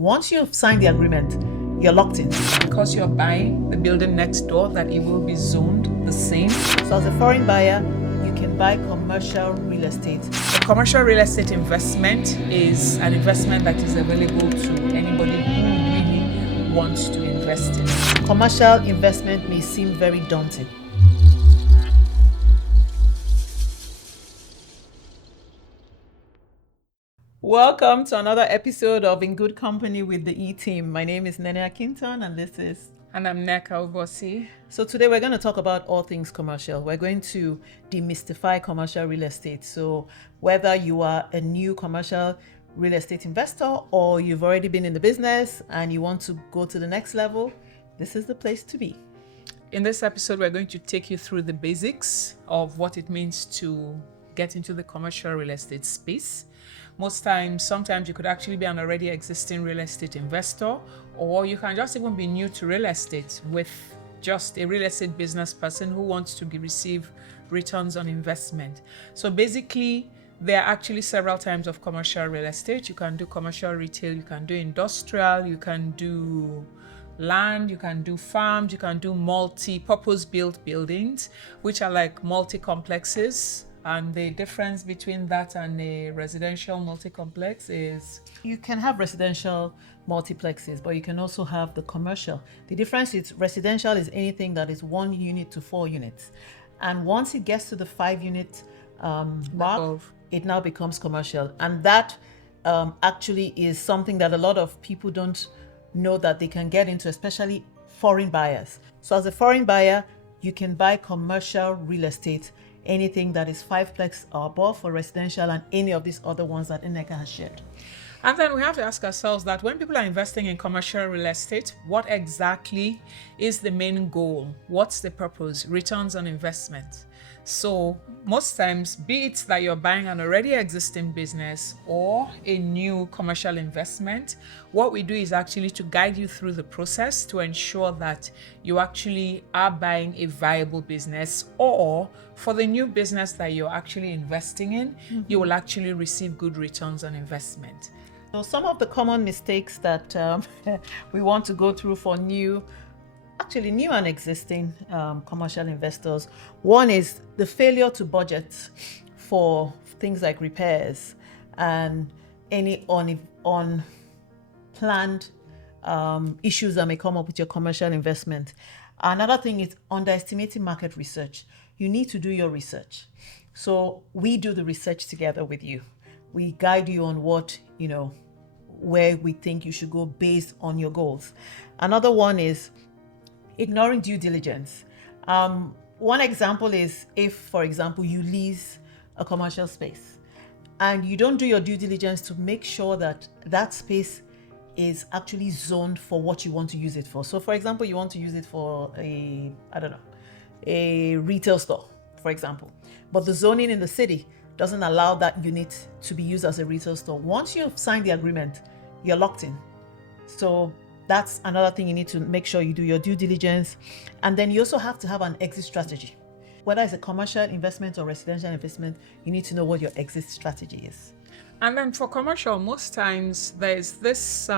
Once you've signed the agreement, you're locked in. Because you're buying the building next door, that it will be zoned the same. So as a foreign buyer, you can buy commercial real estate. A commercial real estate investment is an investment that is available to anybody who really wants to invest in it. Commercial investment may seem very daunting. Welcome to another episode of In Good Company with the E-Team. My name is Nene Akinton and this is... And I'm Neka Obosi. So today we're going to talk about all things commercial. We're going to demystify commercial real estate. So whether you are a new commercial real estate investor or you've already been in the business and you want to go to the next level, this is the place to be. In this episode, we're going to take you through the basics of what it means to get into the commercial real estate space. Sometimes you could actually be an already existing real estate investor, or you can just even be new to real estate with just a real estate business person who wants to receive returns on investment. So basically, there are actually several types of commercial real estate. You can do commercial retail, you can do industrial, you can do land, you can do farms, you can do multi-purpose built buildings, which are like multi-complexes. And the difference between that and a residential multi-complex is? You can have residential multiplexes, but you can also have the commercial. The difference is residential is anything that is 1 unit to 4 units. And once it gets to the 5-unit mark, it now becomes commercial. And that actually is something that a lot of people don't know that they can get into, especially foreign buyers. So as a foreign buyer, you can buy commercial real estate, anything that is 5plex or above for residential, and any of these other ones that Nneka has shared. And then we have to ask ourselves that when people are investing in commercial real estate, what exactly is the main goal? What's the purpose? Returns on investment. So most times, be it that you're buying an already existing business or a new commercial investment, what we do is actually to guide you through the process to ensure that you actually are buying a viable business, or for the new business that you're actually investing in, you will actually receive good returns on investment. So some of the common mistakes that we want to go through for new and existing commercial investors. One is the failure to budget for things like repairs and any unplanned issues that may come up with your commercial investment. Another thing is underestimating market research. You need to do your research. So we do the research together with you. We guide you on what, where we think you should go based on your goals. Another one is ignoring due diligence. One example is if, for example, you lease a commercial space and you don't do your due diligence to make sure that that space is actually zoned for what you want to use it for. So, for example, you want to use it for a retail store, for example, but the zoning in the city doesn't allow that unit to be used as a retail store. Once you've signed the agreement, you're locked in. So that's another thing you need to make sure you do your due diligence. And then you also have to have an exit strategy. Whether it's a commercial investment or residential investment, you need to know what your exit strategy is. And then for commercial, most times there's this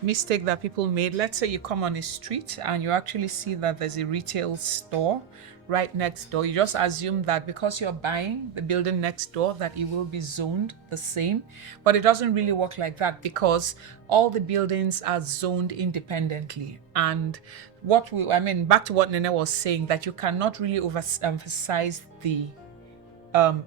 mistake that people made. Let's say you come on a street and you actually see that there's a retail store right next door. You just assume that because you're buying the building next door that it will be zoned the same, but it doesn't really work like that, because all the buildings are zoned independently. And back to what Nene was saying, that you cannot really overemphasize the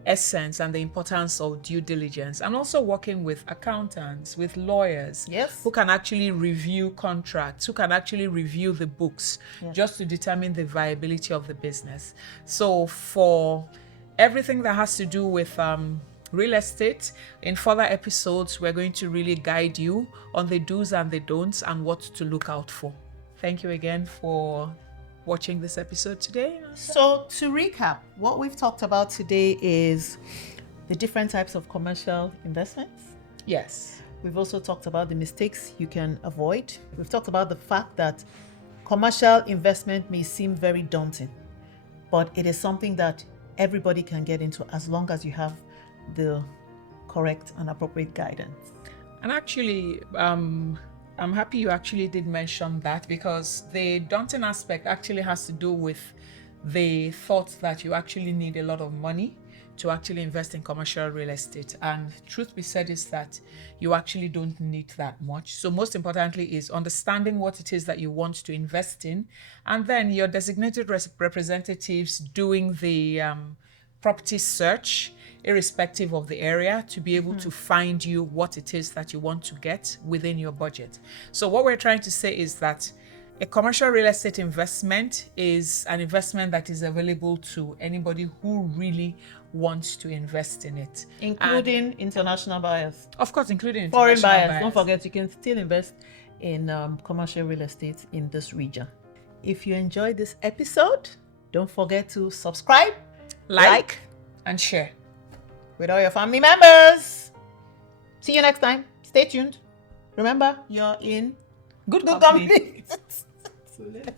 essence and the importance of due diligence, and also working with accountants, with lawyers, yes, who can actually review contracts, who can actually review the books, yes, just to determine the viability of the business. So for everything that has to do with real estate, in further episodes, we're going to really guide you on the do's and the don'ts and what to look out for. Thank you again for watching this episode today. So to recap, what we've talked about today is the different types of commercial investments. Yes. We've also talked about the mistakes you can avoid. We've talked about the fact that commercial investment may seem very daunting, but it is something that everybody can get into as long as you have the correct and appropriate guidance. And actually, I'm happy you actually did mention that, because the daunting aspect actually has to do with the thought that you actually need a lot of money to actually invest in commercial real estate. And truth be said is that you actually don't need that much. So most importantly is understanding what it is that you want to invest in, and then your designated representatives doing the property search, irrespective of the area, to be able to find you what it is that you want to get within your budget. So what we're trying to say is that a commercial real estate investment is an investment that is available to anybody who really wants to invest in it. Including international buyers. Of course, including Foreign international buyers. Don't forget, you can still invest in commercial real estate in this region. If you enjoyed this episode, don't forget to subscribe, like, and share with all your family members. See you next time. Stay tuned. Remember, you're in good company. So let's